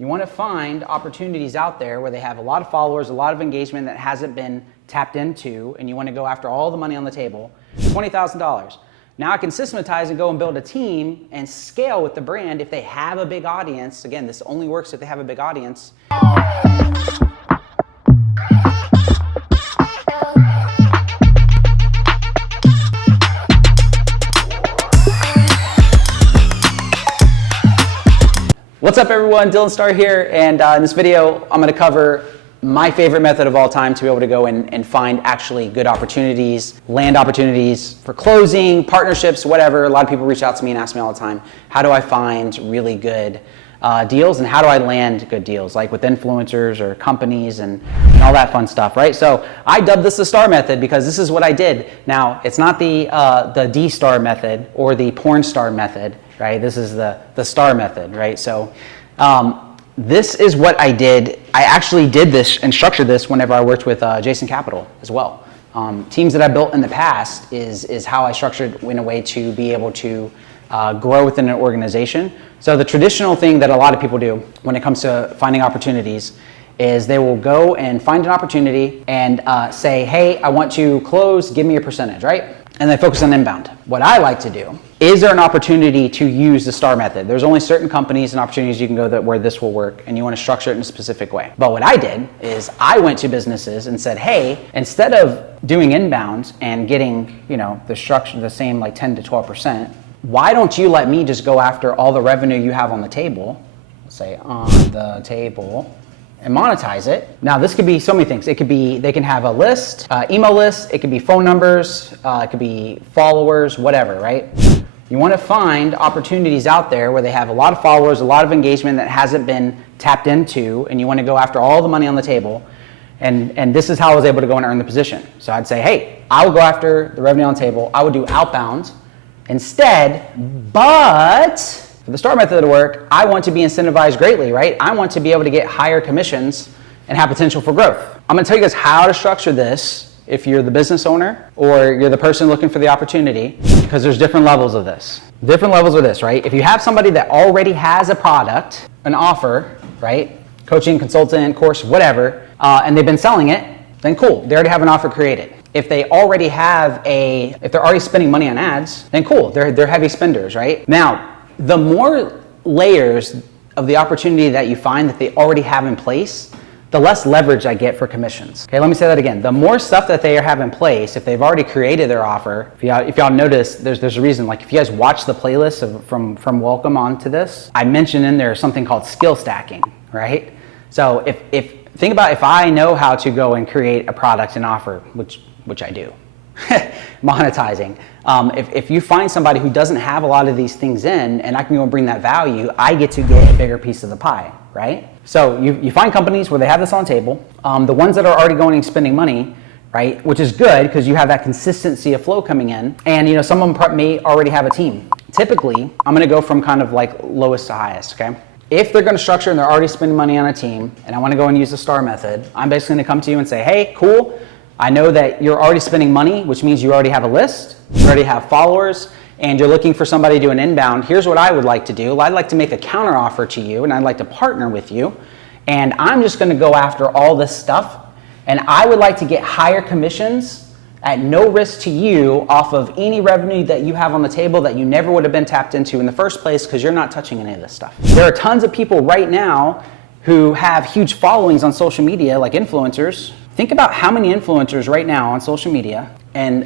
You want to find opportunities out there where they have a lot of followers, a lot of engagement that hasn't been tapped into, and you want to go after all the money on the table. $20,000. Now I can systematize and go and build a team and scale with the brand if they have a big audience. Again, this only works if they have a big audience. What's up everyone, Dylan Starr here, and in this video I'm going to cover my favorite method of all time to be able to go and find actually good opportunities, land opportunities for closing, partnerships, whatever. A lot of people reach out to me and ask me all the time, how do I find really good deals and how do I land good deals, like with influencers or companies and all that fun stuff, right? So I dubbed this the Starr Method because this is what I did. Now, it's not the D-Star method or the porn star method, right? This is the Starr Method, right? So this is what I did. I actually did this and structured this whenever I worked with Jason Capital as well. Teams that I built in the past is how I structured in a way to be able to grow within an organization. So the traditional thing that a lot of people do when it comes to finding opportunities is they will go and find an opportunity and say, hey, I want to close, give me a percentage, right? And they focus on inbound. What I like to do, is there an opportunity to use the Starr Method? There's only certain companies and opportunities you can go where this will work, and you want to structure it in a specific way. But what I did is I went to businesses and said, hey, instead of doing inbound and getting, the structure, the same like 10 to 12%, why don't you let me just go after all the revenue you have on the table, say on the table, and monetize it. Now this could be so many things. It could be, they can have a list, email list, it could be phone numbers, it could be followers, whatever, right? You want to find opportunities out there where they have a lot of followers, a lot of engagement that hasn't been tapped into, and you want to go after all the money on the table. And this is how I was able to go and earn the position. So I'd say, hey, I will go after the revenue on the table. I would do outbound instead, but for the Starr Method to work, I want to be incentivized greatly, right? I want to be able to get higher commissions and have potential for growth. I'm going to tell you guys how to structure this if you're the business owner or you're the person looking for the opportunity, because there's different levels of this. Different levels of this, right? If you have somebody that already has a product, an offer, right? Coaching, consultant, course, whatever, and they've been selling it, then cool, they already have an offer created. If they already have if they're already spending money on ads, then cool, they're heavy spenders, right? Now, the more layers of the opportunity that you find that they already have in place, the less leverage I get for commissions. Okay, let me say that again. The more stuff that they have in place, if they've already created their offer, if y'all notice, there's a reason, like if you guys watch the playlist from Welcome on to this, I mentioned in there something called skill stacking, right? So think about if I know how to go and create a product and offer, which I do, monetizing. If you find somebody who doesn't have a lot of these things in, and I can go and bring that value, I get to get a bigger piece of the pie, right? So you find companies where they have this on the table, the ones that are already going and spending money, right? Which is good because you have that consistency of flow coming in, and some of them may already have a team. Typically, I'm going to go from kind of like lowest to highest, okay? If they're going to structure and they're already spending money on a team, and I want to go and use the Starr Method, I'm basically going to come to you and say, hey, cool. I know that you're already spending money, which means you already have a list, you already have followers, and you're looking for somebody to do an inbound. Here's what I would like to do. I'd like to make a counter offer to you, and I'd like to partner with you. And I'm just going to go after all this stuff, and I would like to get higher commissions at no risk to you off of any revenue that you have on the table that you never would have been tapped into in the first place because you're not touching any of this stuff. There are tons of people right now who have huge followings on social media, like influencers. Think about how many influencers right now on social media, and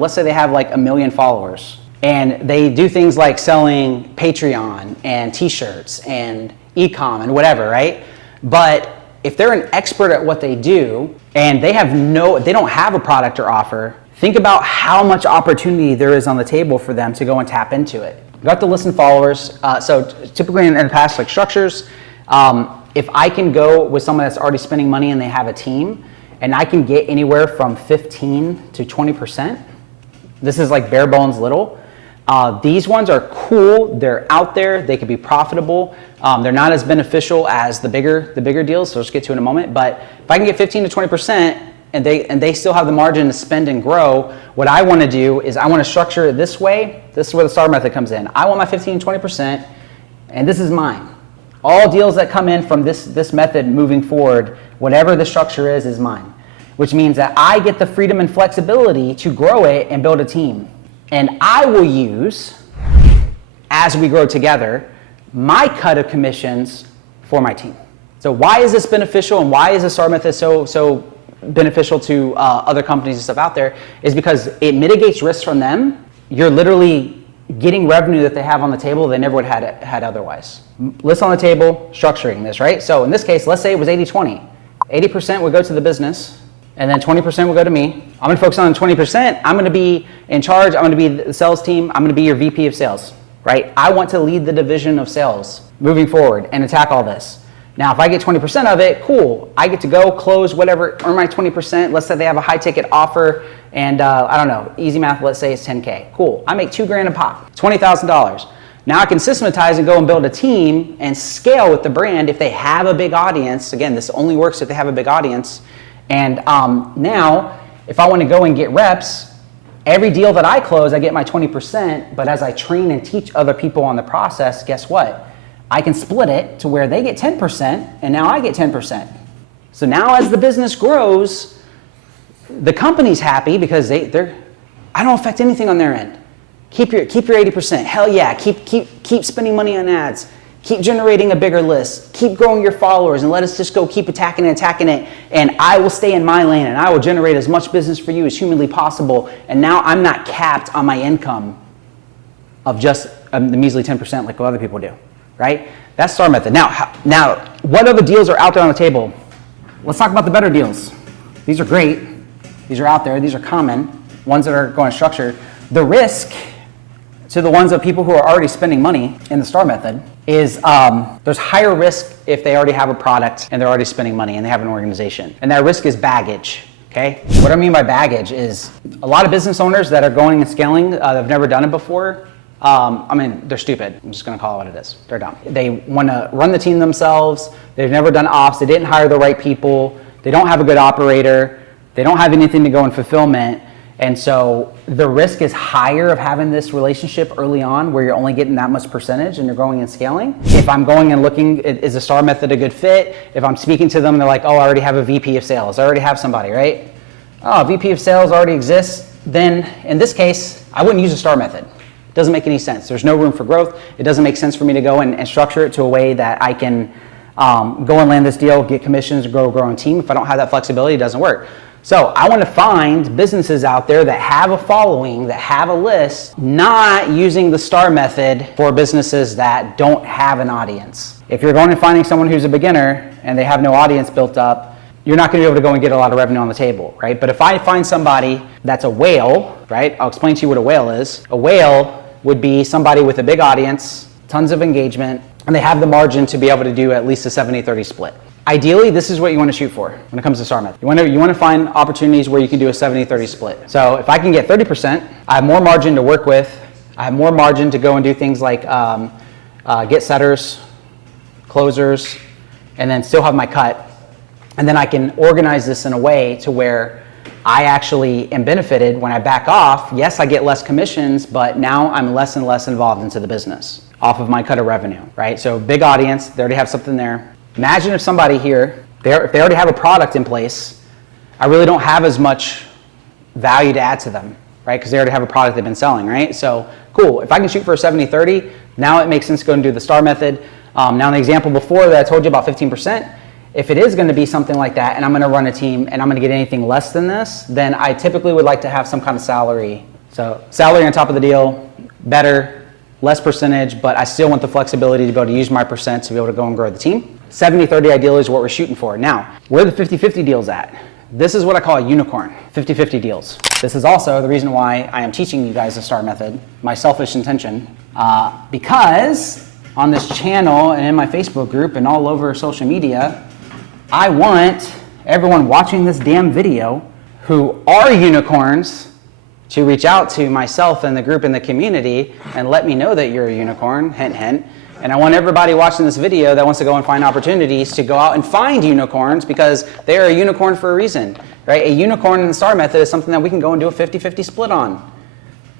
let's say they have like 1 million followers, and they do things like selling Patreon and t-shirts and e-com and whatever, right? But if they're an expert at what they do and they don't have a product or offer, think about how much opportunity there is on the table for them to go and tap into it. You have to listen followers. So typically in the past, like structures, if I can go with someone that's already spending money and they have a team, and I can get anywhere from 15 to 20%. This is like bare bones little. These ones are cool. They're out there. They could be profitable. They're not as beneficial as the bigger deals. So let's get to it in a moment. But if I can get 15 to 20%, and they still have the margin to spend and grow, what I want to do is I want to structure it this way. This is where the Starr Method comes in. I want my 15 to 20%, and this is mine. All deals that come in from this method moving forward, whatever the structure is mine. Which means that I get the freedom and flexibility to grow it and build a team. And I will use, as we grow together, my cut of commissions for my team. So why is this beneficial, and why is the Starr Method so beneficial to other companies and stuff out there? Is because it mitigates risks from them. You're literally getting revenue that they have on the table they never would have had otherwise. List on the table, structuring this, right? So in this case, let's say it was 80-20. 80% would go to the business, and then 20% will go to me. I'm gonna focus on 20%. I'm gonna be in charge. I'm gonna be the sales team. I'm gonna be your VP of sales, right? I want to lead the division of sales moving forward and attack all this. Now, if I get 20% of it, cool. I get to go close whatever, earn my 20%. Let's say they have a high ticket offer and I don't know, easy math, let's say it's 10K. Cool, I make $2,000 a pop, $20,000. Now I can systematize and go and build a team and scale with the brand if they have a big audience. Again, this only works if they have a big audience. And now, if I want to go and get reps, every deal that I close, I get my 20%, but as I train and teach other people on the process, guess what? I can split it to where they get 10% and now I get 10%. So now as the business grows, the company's happy because I don't affect anything on their end. Keep your 80%. Hell yeah, keep spending money on ads. Keep generating a bigger list. Keep growing your followers and let us just go keep attacking it. And I will stay in my lane and I will generate as much business for you as humanly possible. And now I'm not capped on my income of just the measly 10% like what other people do, right? That's Starr Method. Now, what other deals are out there on the table? Let's talk about the better deals. These are great. These are out there. These are common. Ones that are going structured. The risk to the ones of people who are already spending money in the Starr Method is there's higher risk if they already have a product and they're already spending money and they have an organization. And that risk is baggage, okay? What I mean by baggage is a lot of business owners that are going and scaling, they've never done it before. I mean, they're stupid. I'm just gonna call it what it is. They're dumb. They wanna run the team themselves. They've never done ops. They didn't hire the right people. They don't have a good operator. They don't have anything to go in fulfillment. And so the risk is higher of having this relationship early on where you're only getting that much percentage and you're growing and scaling. If I'm going and looking, is the Starr Method a good fit? If I'm speaking to them, they're like, oh, I already have a VP of sales. I already have somebody, right? Oh, VP of sales already exists. Then in this case, I wouldn't use a Starr Method. It doesn't make any sense. There's no room for growth. It doesn't make sense for me to go and structure it to a way that I can go and land this deal, get commissions, grow a growing team. If I don't have that flexibility, it doesn't work. So I want to find businesses out there that have a following, that have a list, not using the Starr Method for businesses that don't have an audience. If you're going and finding someone who's a beginner and they have no audience built up, you're not going to be able to go and get a lot of revenue on the table, right? But if I find somebody that's a whale, right? I'll explain to you what a whale is. A whale would be somebody with a big audience, tons of engagement, and they have the margin to be able to do at least a 70-30 split. Ideally, this is what you want to shoot for when it comes to Starr Method. You want to find opportunities where you can do a 70-30 split. So if I can get 30%, I have more margin to work with. I have more margin to go and do things like get setters, closers, and then still have my cut. And then I can organize this in a way to where I actually am benefited when I back off. Yes, I get less commissions, but now I'm less and less involved into the business off of my cut of revenue, right? So big audience, they already have something there. Imagine if somebody here, if they already have a product in place, I really don't have as much value to add to them, right? Because they already have a product they've been selling, right? So cool, if I can shoot for a 70-30, now it makes sense to go and do the Starr Method. Now in the example before that I told you about 15%, if it is going to be something like that and I'm going to run a team and I'm going to get anything less than this, then I typically would like to have some kind of salary. So salary on top of the deal, better, less percentage, but I still want the flexibility to be able to use my percent to be able to go and grow the team. 70-30 ideally is what we're shooting for. Now, where are the 50-50 deals at? This is what I call a unicorn, 50-50 deals. This is also the reason why I am teaching you guys the Starr Method, my selfish intention, because on this channel and in my Facebook group and all over social media, I want everyone watching this damn video who are unicorns to reach out to myself and the group and the community and let me know that you're a unicorn, hint, hint. And I want everybody watching this video that wants to go and find opportunities to go out and find unicorns because they are a unicorn for a reason, right? A unicorn in the Starr Method is something that we can go and do a 50-50 split on.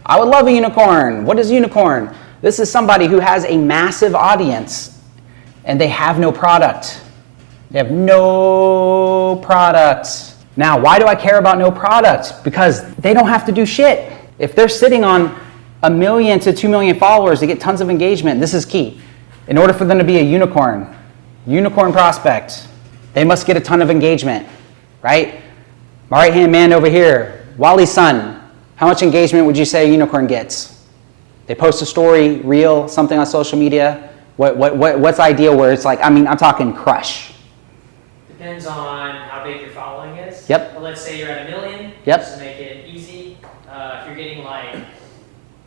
I would love a unicorn. What is a unicorn? This is somebody who has a massive audience and they have no product. They have no product. Now, why do I care about no product? Because they don't have to do shit. If they're sitting on 1 million to 2 million followers, they get tons of engagement. This is key. In order for them to be a unicorn prospect, they must get a ton of engagement, right? My right-hand man over here, Wally's son, how much engagement would you say a unicorn gets? They post a story, reel, something on social media. What's ideal where it's like, I mean, I'm talking crush. Depends on how big your following is. Yep. But let's say you're at 1 million. Yep. Just to make it easy. If you're getting like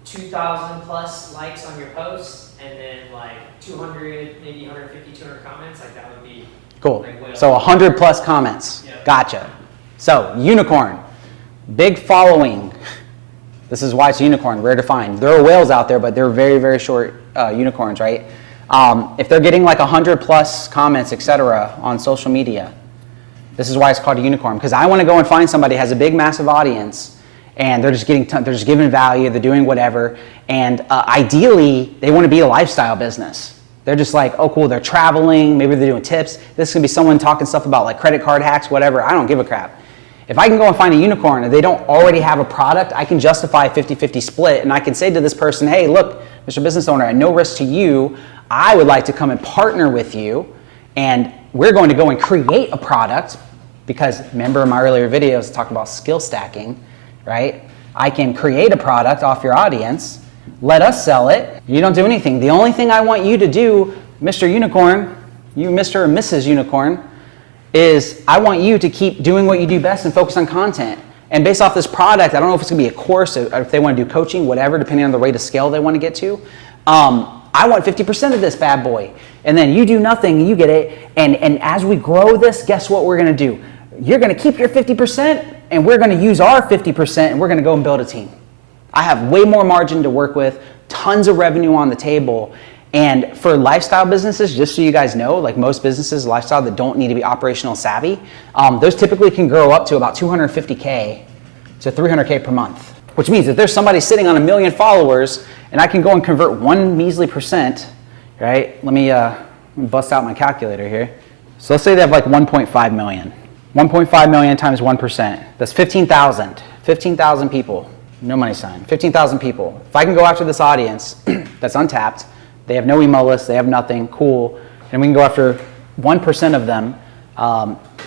2,000 plus likes on your posts and then like 200, maybe 150, 200 comments, like that would be cool. Like So 100 plus comments. Yep. Gotcha. So unicorn, big following. This is why it's a unicorn, rare to find. There are whales out there, but they're very, very short unicorns, right? If they're getting like 100 plus comments, etc., on social media, this is why it's called a unicorn. Because I want to go and find somebody who has a big, massive audience, and they're just giving value, they're doing whatever, and ideally they want to be a lifestyle business. They're just like, oh cool, they're traveling, maybe they're doing tips. This is gonna be someone talking stuff about like credit card hacks, whatever. I don't give a crap. If I can go and find a unicorn and they don't already have a product, I can justify a 50-50 split, and I can say to this person, hey, look, Mr. Business Owner, at no risk to you, I would like to come and partner with you, and we're going to go and create a product, because remember in my earlier videos I talked about skill stacking, right? I can create a product off your audience, let us sell it, you don't do anything. The only thing I want you to do, Mr. Unicorn, you Mr. or Mrs. Unicorn, is I want you to keep doing what you do best and focus on content. And based off this product, I don't know if it's gonna be a course or if they wanna do coaching, whatever, depending on the rate of scale they wanna get to. I want 50% of this bad boy. And then you do nothing, you get it. And as we grow this, guess what we're gonna do? You're gonna keep your 50% and we're gonna use our 50% and we're gonna go and build a team. I have way more margin to work with, tons of revenue on the table. And for lifestyle businesses, just so you guys know, like most businesses, lifestyle that don't need to be operational savvy, those typically can grow up to about 250K to 300K per month. Which means if there's somebody sitting on 1 million followers and I can go and convert 1 measly percent, right? Let me bust out my calculator here. So let's say they have like 1.5 million. 1.5 million times 1%. That's 15,000. 15,000 people. No money sign. 15,000 people. If I can go after this audience that's untapped, they have no email list, they have nothing, cool, and we can go after 1% of them,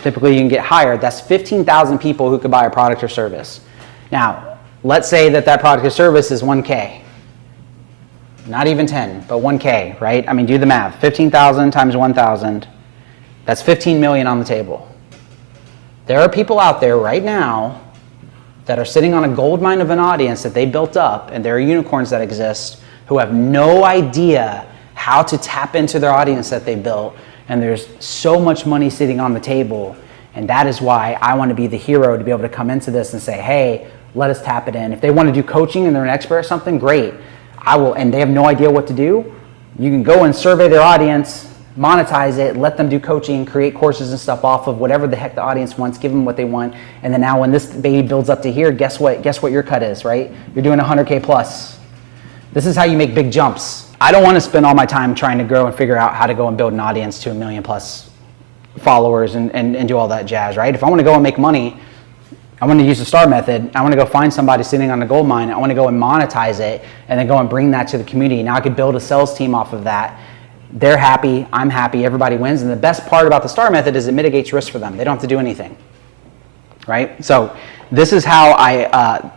typically you can get higher. That's 15,000 people who could buy a product or service. Now, let's say that product or service is 1K. Not even 10, but 1K, right? I mean, do the math. 15,000 times 1,000, that's 15 million on the table. There are people out there right now that are sitting on a gold mine of an audience that they built up, and there are unicorns that exist who have no idea how to tap into their audience that they built, and there's so much money sitting on the table, and that is why I want to be the hero to be able to come into this and say, hey, let us tap it in. If they want to do coaching and they're an expert or something, great. I will, and they have no idea what to do, you can go and survey their audience, monetize it, let them do coaching, create courses and stuff off of whatever the heck the audience wants, give them what they want, and then now when this baby builds up to here, guess what your cut is, right? You're doing 100K plus. This is how you make big jumps. I don't want to spend all my time trying to grow and figure out how to go and build an audience to 1 million plus followers and do all that jazz, right? If I want to go and make money, I want to use the Starr Method. I want to go find somebody sitting on a gold mine. I want to go and monetize it and then go and bring that to the community. Now I could build a sales team off of that. They're happy, I'm happy, everybody wins. And the best part about the Starr Method is it mitigates risk for them. They don't have to do anything, right? So this is how I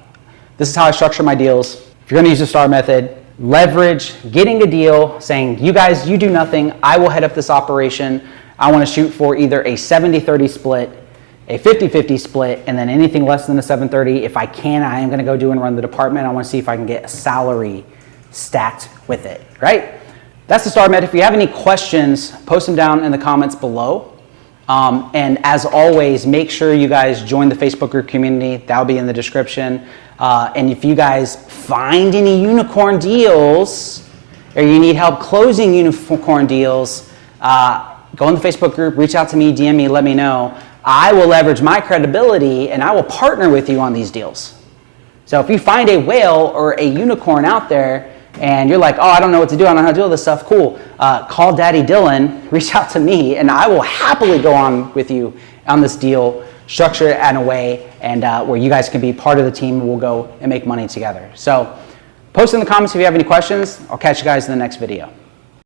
structure my deals. If you're going to use the Starr Method, leverage getting a deal, saying, you guys, you do nothing, I will head up this operation. I want to shoot for either a 70-30 split, a 50-50 split, and then anything less than a 7-30, if I can, I am going to go do and run the department. I want to see if I can get a salary stacked with it, right? That's the Starr Method. If you have any questions, post them down in the comments below. And as always, make sure you guys join the Facebook group community. That'll be in the description. And if you guys find any unicorn deals or you need help closing unicorn deals, go in the Facebook group, reach out to me, DM me, let me know. I will leverage my credibility and I will partner with you on these deals. So if you find a whale or a unicorn out there and you're like, oh, I don't know what to do, I don't know how to do all this stuff, cool. Call Daddy Dylan, reach out to me, and I will happily go on with you on this deal, structure it in a way and where you guys can be part of the team and we'll go and make money together. So post in the comments if you have any questions. I'll catch you guys in the next video.